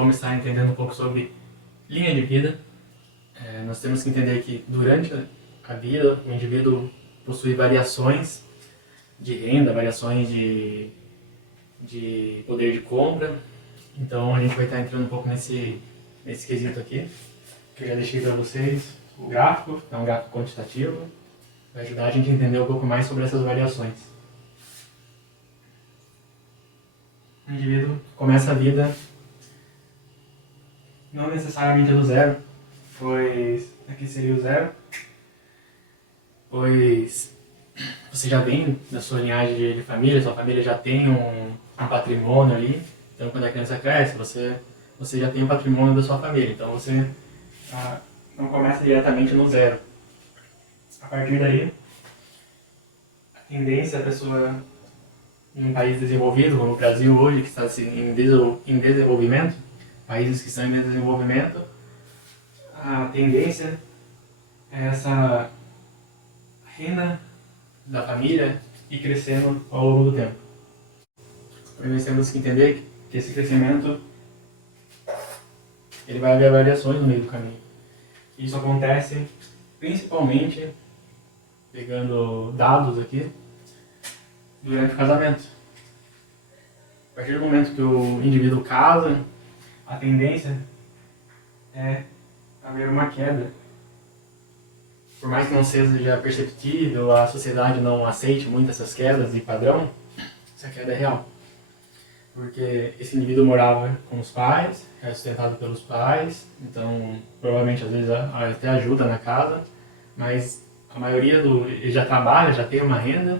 vamos estar entendendo um pouco sobre linha de vida. Nós temos que entender que durante a vida o indivíduo possui variações de renda, variações de poder de compra. Então a gente vai estar entrando um pouco nesse quesito aqui, que eu já deixei para vocês o gráfico, é um gráfico quantitativo, vai ajudar a gente a entender um pouco mais sobre essas variações. O indivíduo começa a vida não necessariamente do zero, pois aqui seria o zero, pois você já vem da sua linhagem de família, sua família já tem um patrimônio ali, então quando a criança cresce, você já tem o patrimônio da sua família, então você não começa diretamente no zero. A partir daí, a tendência da pessoa em um país desenvolvido, como o Brasil hoje, que está em desenvolvimento, países que estão em desenvolvimento, a tendência é essa renda da família ir crescendo ao longo do tempo. Nós temos que entender que esse crescimento ele vai haver variações no meio do caminho. Isso acontece principalmente, pegando dados aqui, durante o casamento. A partir do momento que o indivíduo casa, a tendência é haver uma queda. Por mais que não seja perceptível, a sociedade não aceite muito essas quedas de padrão, essa queda é real. Porque esse indivíduo morava com os pais, é sustentado pelos pais, então provavelmente às vezes até ajuda na casa, mas a maioria ele já trabalha, já tem uma renda,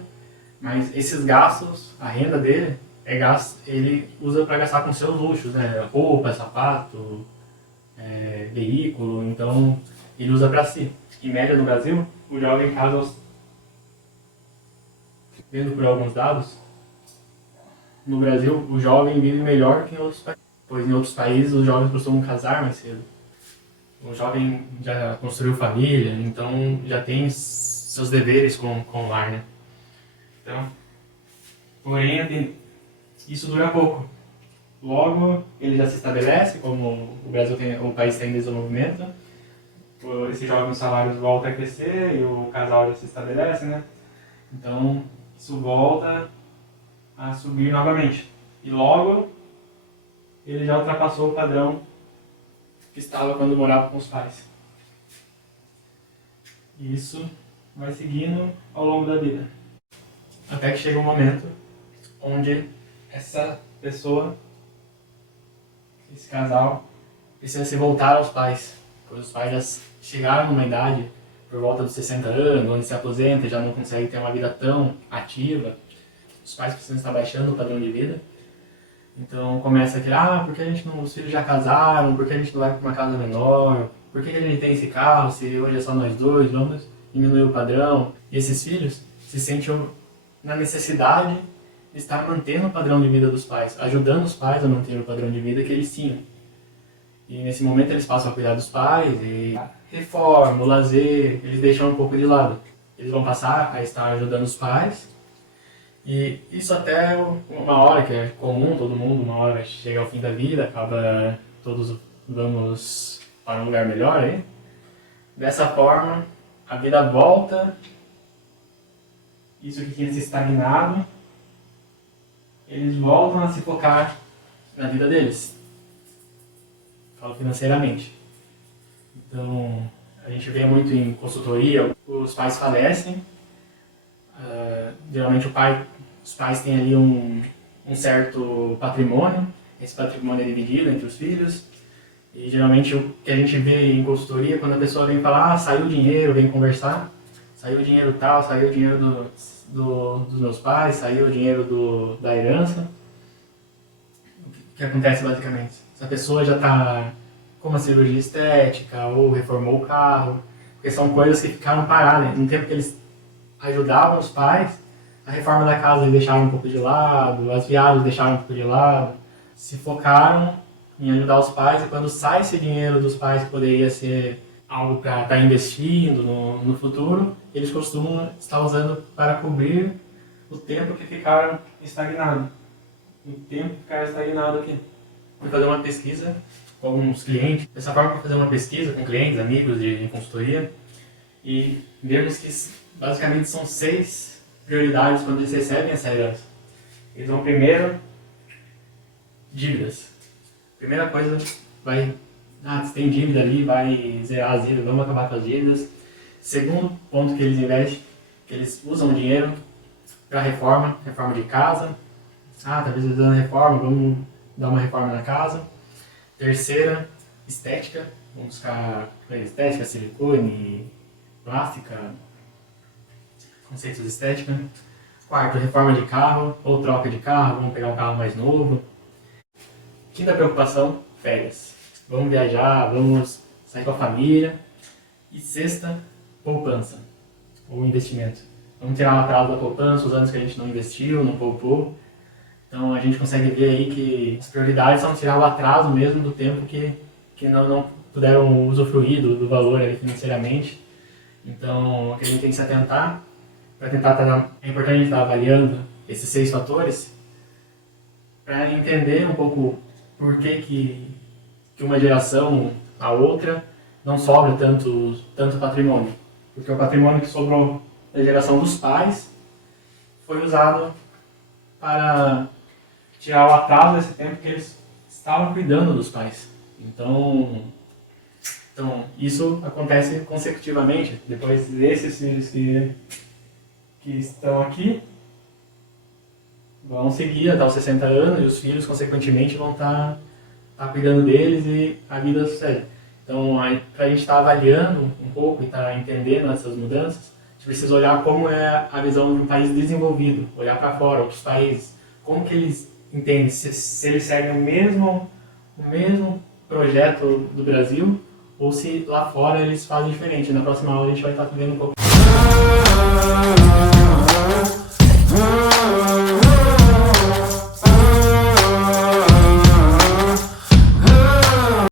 mas esses gastos, a renda dele, ele usa para gastar com seus luxos, né? Roupa, sapato, veículo, então ele usa para si. Em média no Brasil, o jovem casa, vendo por alguns dados, no Brasil o jovem vive melhor que em outros países, pois em outros países os jovens costumam casar mais cedo. O jovem já construiu família, então já tem seus deveres com o lar, né? Então, porém, isso dura pouco. Logo, ele já se estabelece, como o país está em desenvolvimento, esse jovem salários volta a crescer e o casal já se estabelece, né? Então, isso volta a subir novamente. E logo, ele já ultrapassou o padrão que estava quando morava com os pais. E isso vai seguindo ao longo da vida. Até que chega um momento onde essa pessoa, esse casal, precisa se voltar aos pais. Pois os pais já chegaram numa idade, por volta dos 60 anos, onde se aposenta e já não consegue ter uma vida tão ativa. Os pais precisam estar baixando o padrão de vida. Então começa aquele, por que os filhos já casaram, por que a gente não vai para uma casa menor, por que a gente tem esse carro, se hoje é só nós dois, vamos diminuir o padrão. E esses filhos se sentem na necessidade de estar mantendo o padrão de vida dos pais, ajudando os pais a manter o padrão de vida que eles tinham. E nesse momento eles passam a cuidar dos pais, e reforma, o lazer, eles deixam um pouco de lado. Eles vão passar a estar ajudando os pais, e isso até uma hora, que é comum, todo mundo, uma hora chega ao fim da vida, acaba todos vamos para um lugar melhor aí. Dessa forma, a vida volta, isso que tinha se estagnado, eles voltam a se focar na vida deles. Falo financeiramente. Então, a gente vê muito em consultoria, os pais falecem, geralmente os pais têm ali um certo patrimônio, esse patrimônio é dividido entre os filhos, e geralmente o que a gente vê em consultoria, quando a pessoa vem falar, saiu o dinheiro, vem conversar, saiu o dinheiro tal, saiu o dinheiro dos meus pais, saiu o dinheiro da herança. O que acontece basicamente? Essa pessoa já está com uma cirurgia estética ou reformou o carro, porque são coisas que ficaram paradas. No tempo que eles ajudavam os pais, a reforma da casa eles deixaram um pouco de lado, as viagens deixaram um pouco de lado, se focaram em ajudar os pais, e quando sai esse dinheiro dos pais que poderia ser algo para estar investindo no futuro, eles costumam estar usando para cobrir o tempo que ficaram estagnados. O tempo que ficaram estagnados aqui. fui fazer uma pesquisa com alguns clientes. Dessa forma, fui fazer uma pesquisa com clientes, amigos de consultoria, e vemos que basicamente são 6 prioridades quando eles recebem essa herança. Então, primeiro, dívidas. Primeira coisa, se tem dívida ali, vai zerar as dívidas, vamos acabar com as dívidas. Segundo ponto que eles investem, que eles usam o dinheiro para reforma de casa. Talvez eles dando reforma, vamos dar uma reforma na casa. Terceira, estética, vamos buscar estética, silicone, plástica, conceitos de estética. Quarto, reforma de carro ou troca de carro, vamos pegar um carro mais novo. Quinta preocupação, férias. Vamos viajar, vamos sair com a família. E sexta, poupança ou investimento. Vamos tirar o atraso da poupança, os anos que a gente não investiu, não poupou. Então a gente consegue ver aí que as prioridades são tirar o atraso mesmo do tempo que não puderam usufruir do valor ali financeiramente. Então o que a gente tem que se atentar, para tentar é importante a gente estar avaliando esses 6 fatores para entender um pouco por que uma geração a outra não sobra tanto patrimônio. Porque o patrimônio que sobrou da geração dos pais foi usado para tirar o atraso desse tempo que eles estavam cuidando dos pais. Então isso acontece consecutivamente. Depois desses filhos que estão aqui vão seguir até os 60 anos e os filhos, consequentemente, vão estar cuidando deles e a vida sucede. Então, para a gente estar avaliando um pouco e estar entendendo essas mudanças, a gente precisa olhar como é a visão de um país desenvolvido, olhar para fora, outros países, como que eles entendem, se eles seguem o mesmo projeto do Brasil ou se lá fora eles fazem diferente. Na próxima aula a gente vai estar vendo um pouco.